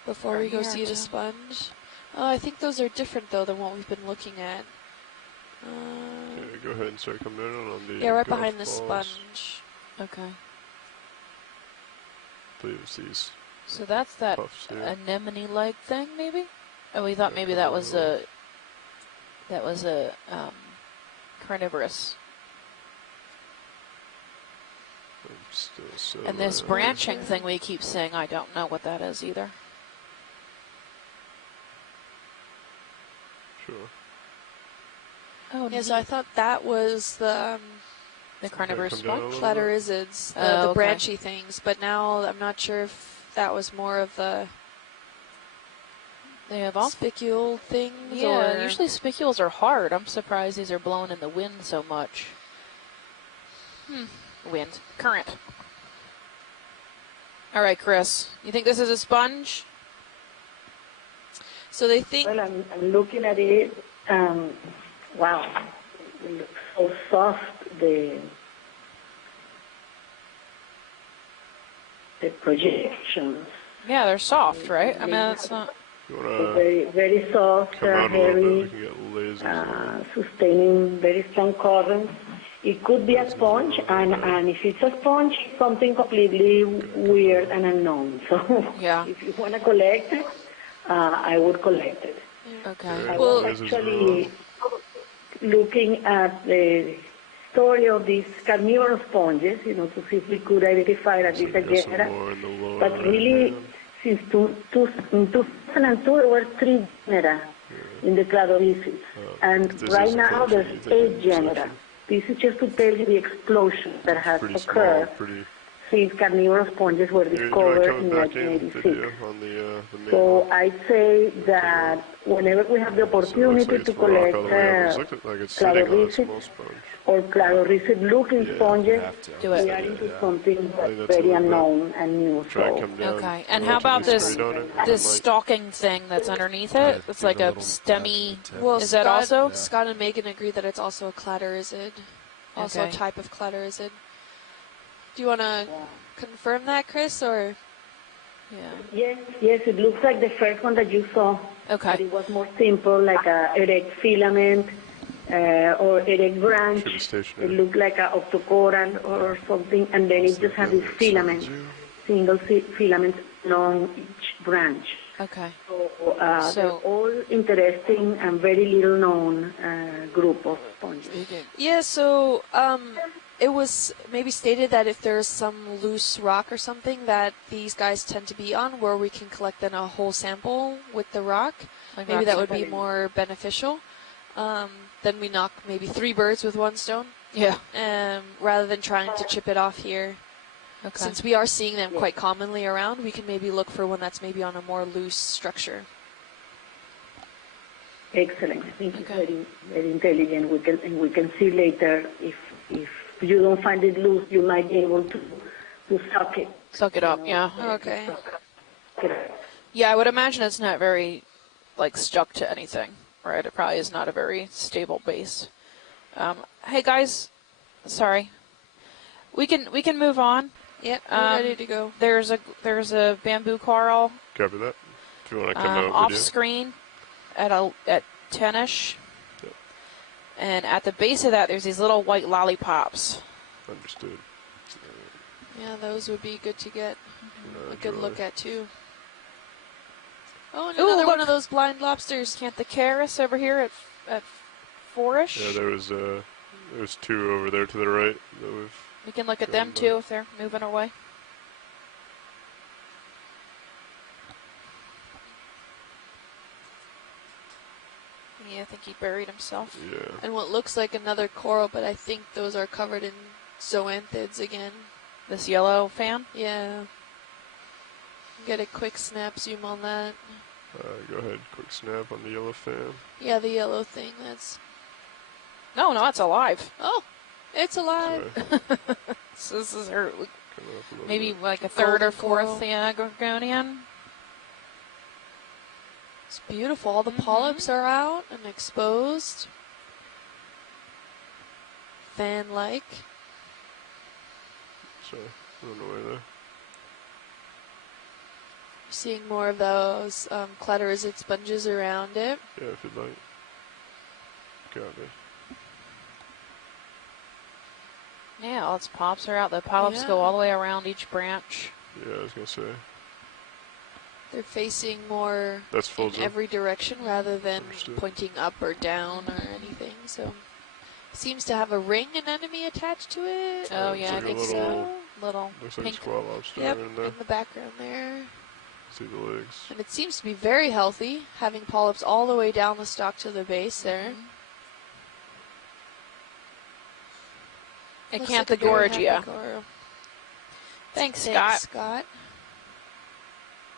Before we Right go here, see the too. sponge. I think those are different though than what we've been looking at. Okay, go ahead and start coming in on the Yeah, right golf behind the balls. sponge. Okay. I believe it's these So that's that puffs here. anemone leg thing, maybe? Oh, we thought Yeah, maybe that was a carnivorous. I'm still so And this low. branching thing we keep saying, I don't know what that is either. Sure. Oh, Yeah, so I thought that was the the carnivorous come down a sponge. little? Cladorizids, Oh, the okay. branchy things. But now I'm not sure if that was more of the They have all. spicule things. Yeah, or usually spicules are hard. I'm surprised these are blowing in the wind so much. Wind. Current. All right, Chris. You think this is a sponge? So they think. Well, I'm looking at it. Wow, it looks so soft. The projections, Yeah, they're soft, right? I mean, it's not. You wanna very very soft, come out a little bit? We heavy, can get lasers on. sustaining very strong currents. It could be a sponge, and if it's a sponge, it's something completely weird and unknown. So Yeah. if you want to collect it, I would collect it. Okay. I Well- was actually looking at the story of these carnivorous sponges, to see if we could identify that So it's a we got some genera. more in the lower But really, right-hand. since in 2002, there were 3 genera in the cladorhizids. And This right is a now, collection, there's you think, 8 in genera. section. This is just to tell you the explosion that has Pretty small, occurred pretty. since carnivorous sponges were Do you mind discovered coming in back in 1986. video on the main So one? I'd say that whenever we have the So it looks opportunity like to it's rock collect all the way up. It's looked like it's sitting on a cladorhizids small sponge. or cladorhizid-looking Yeah. sponges, Have to. Do we it. are into something I think that's that's a very little bit. unknown and new. Try and So come down. Okay. And how about relatively this straight on it. this Might- stalking thing that's underneath Try it? to It's give like it a little stemmy. tap to the tip. Well, Is that Scott, also? Scott and Megan agree that it's also a cladorizid, also Okay. a type of cladorizid. Do you want to confirm that, Chris, or? Yeah. yes, it looks like the first one that you saw. But Okay. it was more simple, like a erect filament or erect branch. Should be It stationary. looked like a octocoral or something, and then it just has this filament, single filament along each branch. Okay. So, So- they're all interesting and very little known group of sponges. Yeah, so it was maybe stated that if there's some loose rock or something that these guys tend to be on, where we can collect then a whole sample with the rock, Like maybe rock that would be sampling. more beneficial. Then we knock maybe 3 birds with 1 stone, Yeah. rather than trying to chip it off here. Okay. Since we are seeing them quite commonly around, we can maybe look for one that's maybe on a more loose structure. Excellent. I think it's Okay. very, very intelligent. We can see later if you don't find it loose, you might be able to suck it. Suck it up. Yeah. Okay. Yeah, I would imagine it's not very, like, stuck to anything, right? It probably is not a very stable base. Hey guys, sorry. We can move on. Yep, we're ready to go. There's a bamboo coral Copy that. If you want to come out off video. screen at 10ish, Yep. and at the base of that there's these little white lollipops. Understood. Yeah, those would be good to get a good Dry. look at too. Oh, and Ooh, another one look. of those blind lobsters. Can't the Caris over here at 4ish? Yeah, there's 2 over there to the right that we've. We can look at Going them by. too if they're moving away. Yeah, I think he buried himself. Yeah. And what looks like another coral, but I think those are covered in zoanthids again. This yellow fan. Yeah. Get a quick snap zoom on that. Go ahead. Quick snap on the yellow fan. Yeah, the yellow thing. That's. No, it's alive. Oh, it's alive. Sorry. So this is her, Come up a little maybe bit. like a third or Golden coral. fourth Gorgonian. It's beautiful. All the polyps are out and exposed. Fan-like. Sorry. Run away there. Seeing more of those cladorizid sponges around it. Yeah, if you'd like. Got me. Yeah, all its pops are out. The polyps go all the way around each branch. Yeah, I was gonna say. They're facing more That's full in zoom. every direction rather than Understood. pointing up or down or anything. So seems to have a ring anemone attached to it. Oh, Looks yeah, I like a think little- so. Little Looks like a pink. squat lobster Yep, in there. in the background there. See the legs. And it seems to be very healthy, having polyps all the way down the stalk to the base there. Looks like a very happy Acanthogoragia. coral. Thanks, Thanks, Scott. Scott.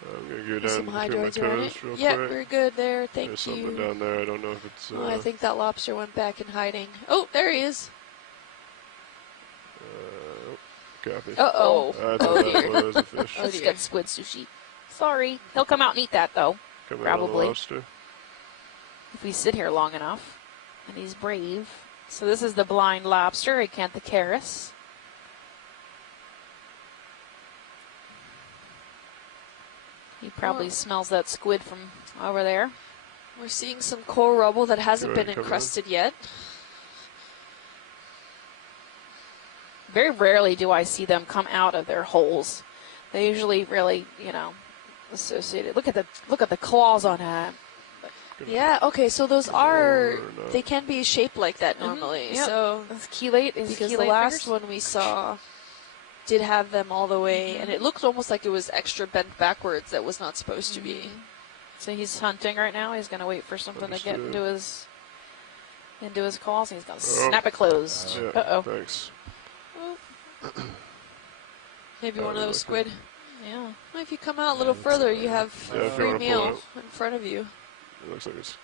I'm gonna go There's down some between my hydroids around toes it. real Yeah, quick. we're good there. Thank There's something you. down there. I don't know if it's. Oh, I think that lobster went back in hiding. Oh, there he is. Copy. Uh-oh. I thought that was a fish. Oh, Let's dear. get squid sushi. Sorry. He'll come out and eat that, though, Coming out of the probably. lobster. if we sit here long enough. And he's brave. So this is the blind lobster, Acanthocaris. He probably smells that squid from over there. We're seeing some coral rubble that hasn't Go ahead been and cover encrusted yet. Very rarely do I see them come out of their holes. They usually really, associated. Look at the claws on that. Yeah, okay, so those are, or not. they can be shaped like that normally. Yep. So, That's chelate. because the last one we saw did have them all the way, and it looked almost like it was extra bent backwards that was not supposed to be. So he's hunting right now. He's going to wait for something to get Understood. into his claws, and he's going to snap it closed. Yeah, Uh-oh. thanks. Maybe Oh, one of those okay. squid. Yeah. Well, if you come out a little further, you have Yeah, if you free wanna pull meal out. in front of you. It looks like it's.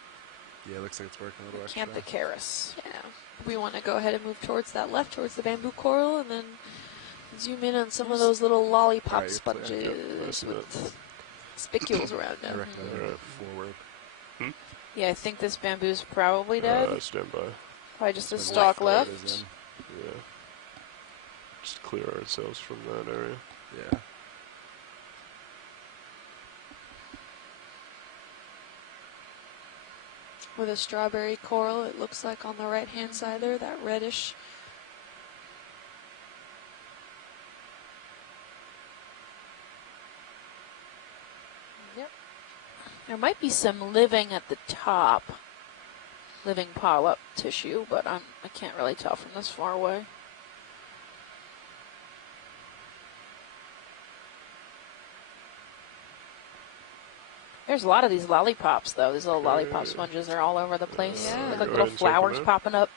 Yeah, it looks like it's working a little extra. Acanthocaris. Yeah. We want to go ahead and move towards that left, towards the bamboo coral, and then zoom in on some of those little lollipop Alright, you're clear. sponges I see with spicules around I them. recommend Alright. forward. Yeah, I think this bamboo's probably dead. Stand by. Probably just a And stalk forward left. is in. Yeah. Just clear ourselves from that area. Yeah. With a strawberry coral, it looks like on the right-hand side there, that reddish. Yep. There might be some living at the top. Living polyp tissue, but I can't really tell from this far away. There's a lot of these lollipops, though. These little lollipop sponges are all over the place. Yeah. With Go like ahead little and check 'em flowers out. popping up.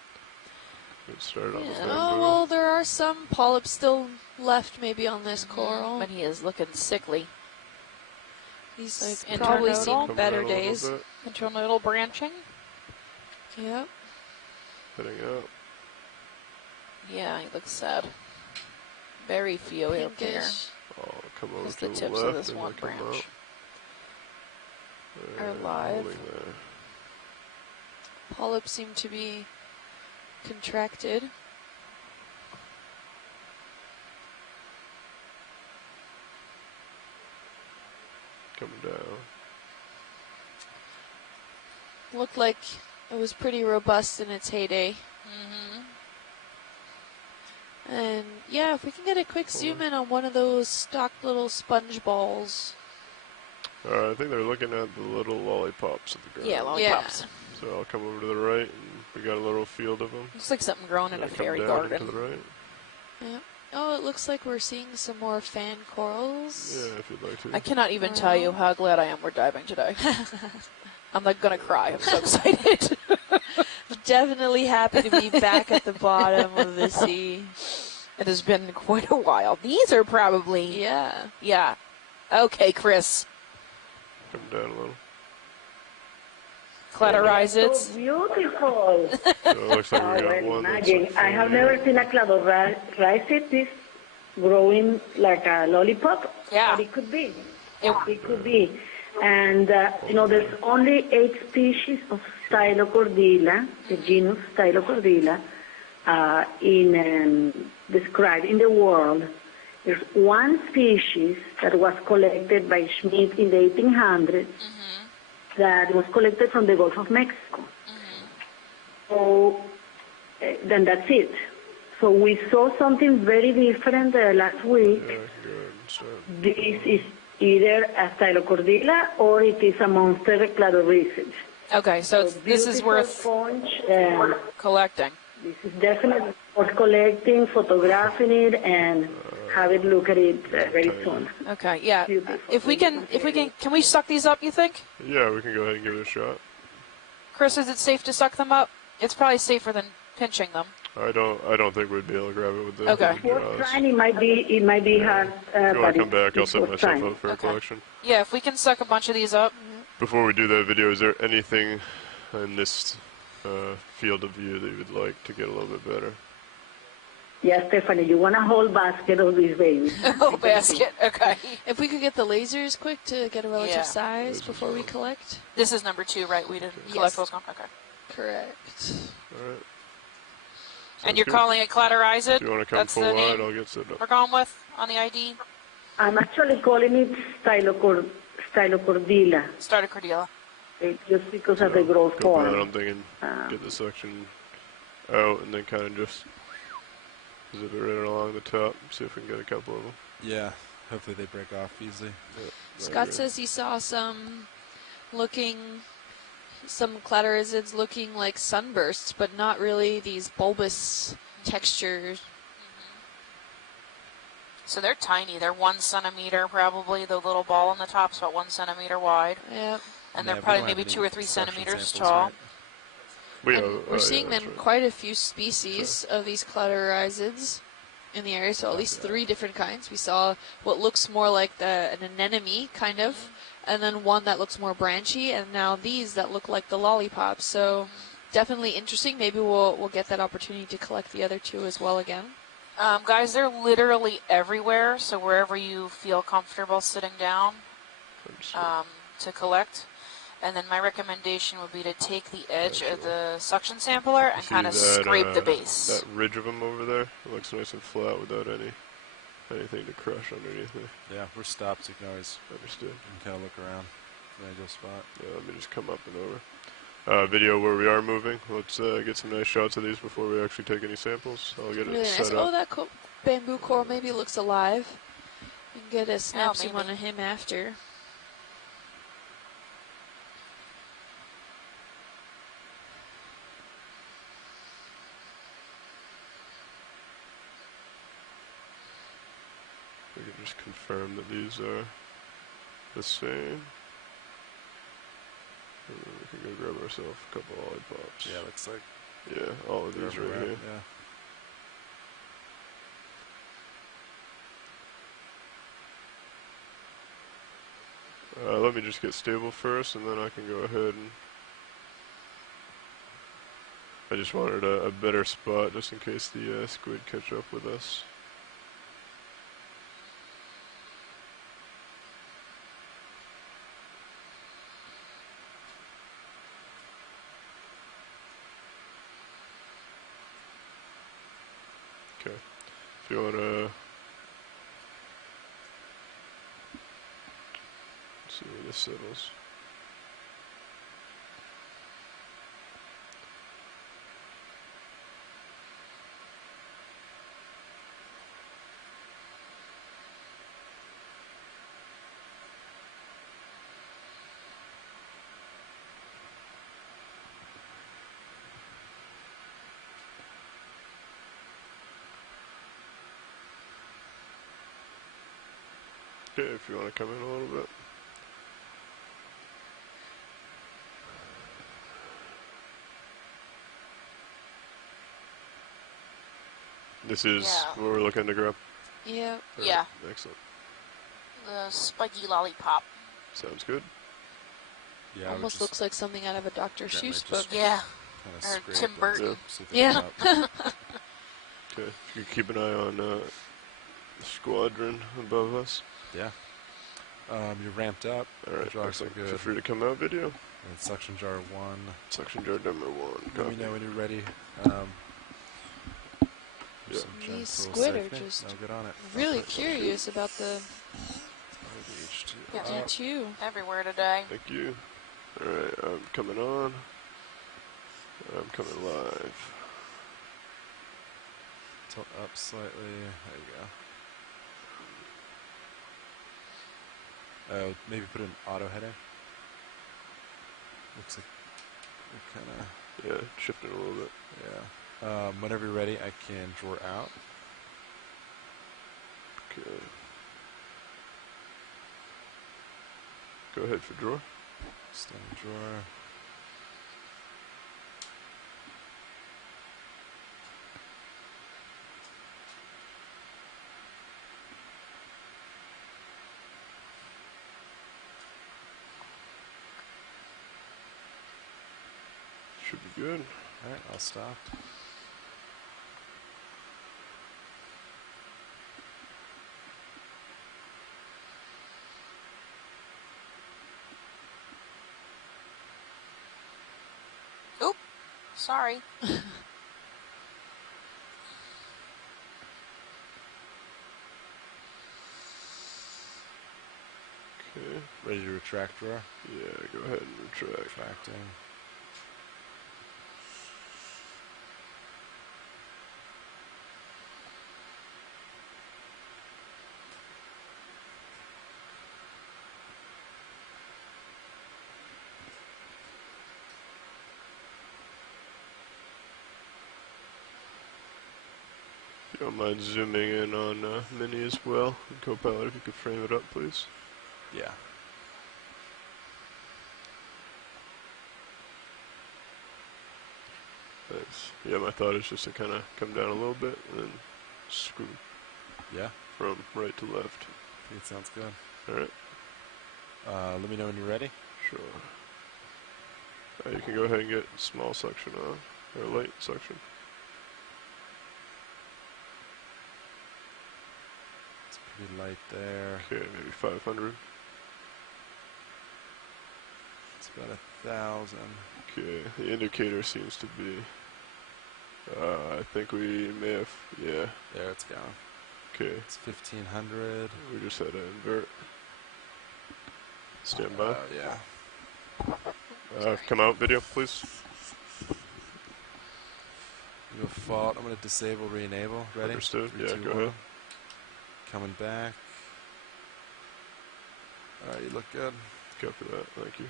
Get started on this Yeah. bamboo. Oh, well, there are some polyps still left maybe on this coral. But he is looking sickly. He's Like probably internodal? seen Coming better out a little days. bit, Internodal branching. Yep. heading out. Yeah, he looks sad. Very few here. Pinkish. I'll come over Just to the the tips left of this and one then come branch. out. are And live. holding there. Polyps seem to be contracted. Coming down. Looked like it was pretty robust in its heyday. And yeah, if we can get a quick zoom in on one of those stocked little sponge balls. I think they're looking at the little lollipops at the ground. Yeah, lollipops. So I'll come over to the right, and we got a little field of them. Looks like something growing in a Come fairy down garden. and to the right. Yep. Oh, it looks like we're seeing some more fan corals. Yeah, if you'd like to. I cannot even tell you how glad I am we're diving today. I'm like gonna cry. I'm so excited. Definitely happy to be back at the bottom of the sea. It has been quite a while. These are probably Yeah. Okay, Chris. Come down a little. Cladorizids. So beautiful. So it looks like Oh, we got well, one that's imagine. like I have 40. never seen a cladorhizid this growing like a lollipop. Yeah. But it could be. It- It could be. And, there's only 8 species of Stylocordila, the genus Stylocordila, described in the world. There's one species that was collected by Schmidt in the 1800s that was collected from the Gulf of Mexico. So then that's it. So we saw something very different last week. Yeah, I can go ahead and start. This is either a Stylocordila or it is a monster cladorhizid. Okay, so this is beautiful worth sponge, collecting. this is definitely worth collecting, photographing it, and have it look at it very soon. Okay, yeah. Beautiful. If we can, can we suck these up? You think, Yeah, we can go ahead and give it a shot. Chris? Is it safe to suck them up? It's probably safer than pinching them. I don't think we'd be able to grab it with the Okay. with the Worth jaws. trying, it might be hard, If you want but to come back, I'll it's set worth myself trying. up for a collection. Yeah, if we can suck a bunch of these up. Before we do that video, is there anything in this field of view that you would like to get a little bit better? Yeah, Stephanie, you want a whole basket of these babies. Oh, basket. Okay. If we could get the lasers quick to get a relative Yeah. size before we collect. This is number 2, right? We didn't Yes. collect those. Okay. Correct. All right. And you're good. calling it Cladorhizid? If you want to come That's full the wide, name I'll get set up. we're going with on the ID? I'm actually calling it Stylocordila, Stylocordila. just because of the growth Go for that. form. I'm thinking get the section out and then kind of just zip it right along the top. See if we can get a couple of them. Yeah, hopefully they break off easily. Yeah, I Scott agree. says he saw some cladorhizids looking like sunbursts, but not really these bulbous textures. So they're tiny. They're 1 centimeter probably. The little ball on the top's about 1 centimeter wide. Yep. And Yeah, they're we probably don't have maybe any 2 or 3 suction centimeters samples, tall. right? And we're seeing them quite a few species of these cladorhizids in the area, so at least 3 different kinds. We saw what looks more like an anemone, kind of, and then one that looks more branchy, and now these that look like the lollipops. So definitely interesting. Maybe we'll get that opportunity to collect the other 2 as well again. Guys, they're literally everywhere, so wherever you feel comfortable sitting down to collect. And then my recommendation would be to take the edge of the suction sampler and See kind of that, scrape the base. That ridge of them over there, it looks nice and flat without anything to crush underneath it. Yeah, we're stopped, so you can always Understood. kind of look around. An ideal spot. Yeah, let me just come up and over. Video where we are moving. Let's get some nice shots of these before we actually take any samples. I'll get Really it nice. set Oh, up. that bamboo coral maybe looks alive. We can get a snapsy maybe. one of him after. We can just confirm that these are the same. And then we can go grab ourselves a couple lollipops. Yeah, looks like Yeah, all of they're these right everywhere. here. Yeah. Let me just get stable first, and then I can go ahead and... I just wanted a better spot, just in case the squid catch up with us. Okay, if you want to... see where this settles. Okay, if you want to come in a little bit. This is what we're looking to grab. Yeah. Alright, Yeah. Excellent. The spiky lollipop. Sounds good. Yeah, I would Almost just looks like something out of a Dr. gently Seuss just book. Yeah. kinda or scrape Tim and Burton. see if they Yeah. come up. Okay, if you could keep an eye on the squadron above us. Yeah. You're ramped up. Alright, Hydraulics are excellent. good. Feel free to come out, video. And suction jar 1. Suction jar number 1. Let me Copy. know when you're ready. Yeah, some gentle These squid are safety. just No, get on it. really Up it. curious about the Yeah. D2. Everywhere today. Thank you. Alright, I'm coming on. I'm coming live. Tilt up slightly. There you go. Maybe put an auto heading. Looks like we're kind of... Yeah, shifting a little bit. Yeah. Whenever you're ready, I can draw out. Okay. Go ahead for draw. Standing drawer. Should be good. Alright, I'll stop. Oop. Sorry. Okay. Ready to retract drawer? Yeah, go ahead and retract. Retracting. If you don't mind zooming in on Mini as well, and Copilot, if you could frame it up, please. Yeah. Thanks. Yeah, my thought is just to kind of come down a little bit and then screw Yeah? from right to left. I think it sounds good. Alright, Let me know when you're ready. sure. You can go ahead and get small section on, or light section. It's pretty light there. Okay, maybe 500. It's about 1,000. Okay, the indicator seems to be, I think we may have, yeah, There, it's gone. okay. It's 1,500. We just had to invert. Stand by. Yeah. Come out video, please. You go fault. I'm going to disable, re-enable. Ready? Understood. 3, Yeah, 2, go 1. ahead. Coming back. Alright, you look good. Copy that. Thank you.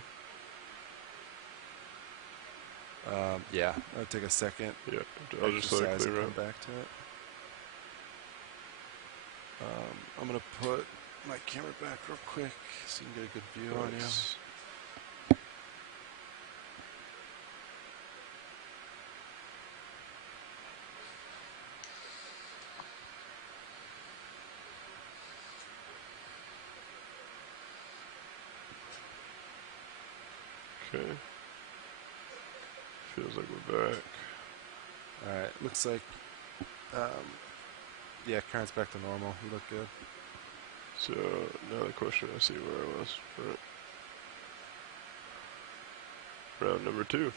Yeah, it'll take a second. Yeah, I'll just let it Exercise and clear come out. back to it. I'm going to put my camera back real quick so you can get a good view on you. Thanks. Okay. Feels like we're back. Alright, looks like, yeah, current's back to normal. You look good. So now the question, I see where I was. Right. Round number 2.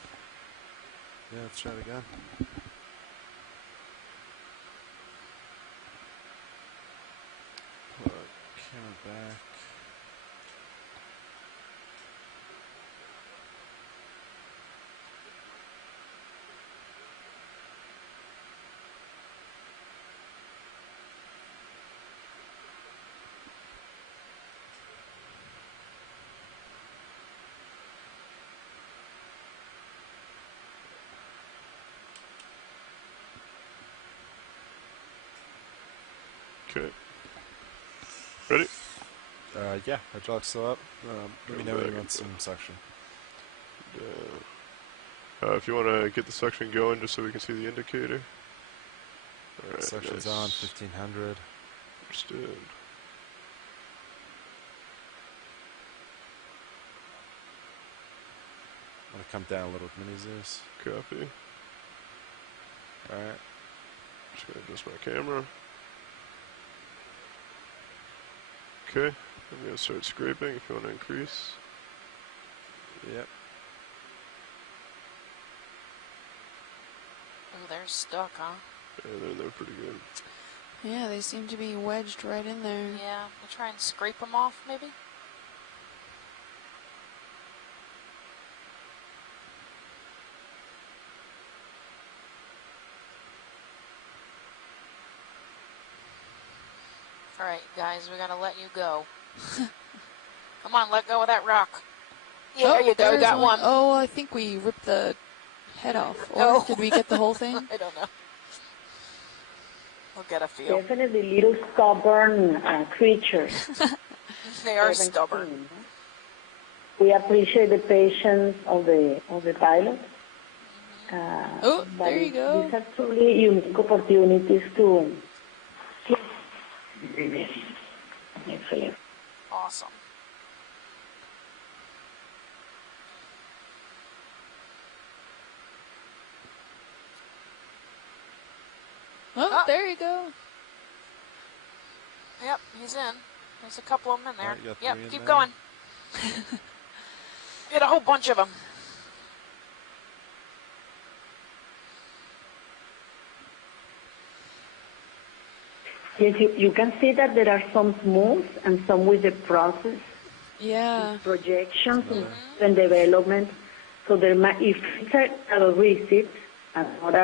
Yeah, let's try it again. Put camera back. Okay. Ready? Yeah, hydraulic's still up. Let me know when you back want some suction. If you want to get the suction going just so we can see the indicator. Alright, Suction's nice. on, 1,500. Understood. I'm going to come down a little with Mini Zeus. Copy. Alright. Just going to adjust my camera. Okay, I'm going to start scraping if you want to increase. Yep. Oh, they're stuck, huh? Yeah, they're pretty good. Yeah, they seem to be wedged right in there. Yeah, we'll try and scrape them off, maybe. All right, guys, we gotta let you go. Come on, let go of that rock. Yeah, there you go, there's got one. Oh, I think we ripped the head off. Or Oh. did we get the whole thing? I don't know. We'll get a feel. Definitely little stubborn creatures. They are stubborn. We appreciate the patience of the pilot. Oh, but there you go. These are truly unique opportunities to. Excellent. Awesome. Oh, there you go. Yep, he's in. There's a couple of them in there. Right, you got Yep, 3 in keep there? going. Get a whole bunch of them. Yes, you can see that there are some smooth and some with the process. Yeah. Projections and development. So there might, if it's a receipt and not a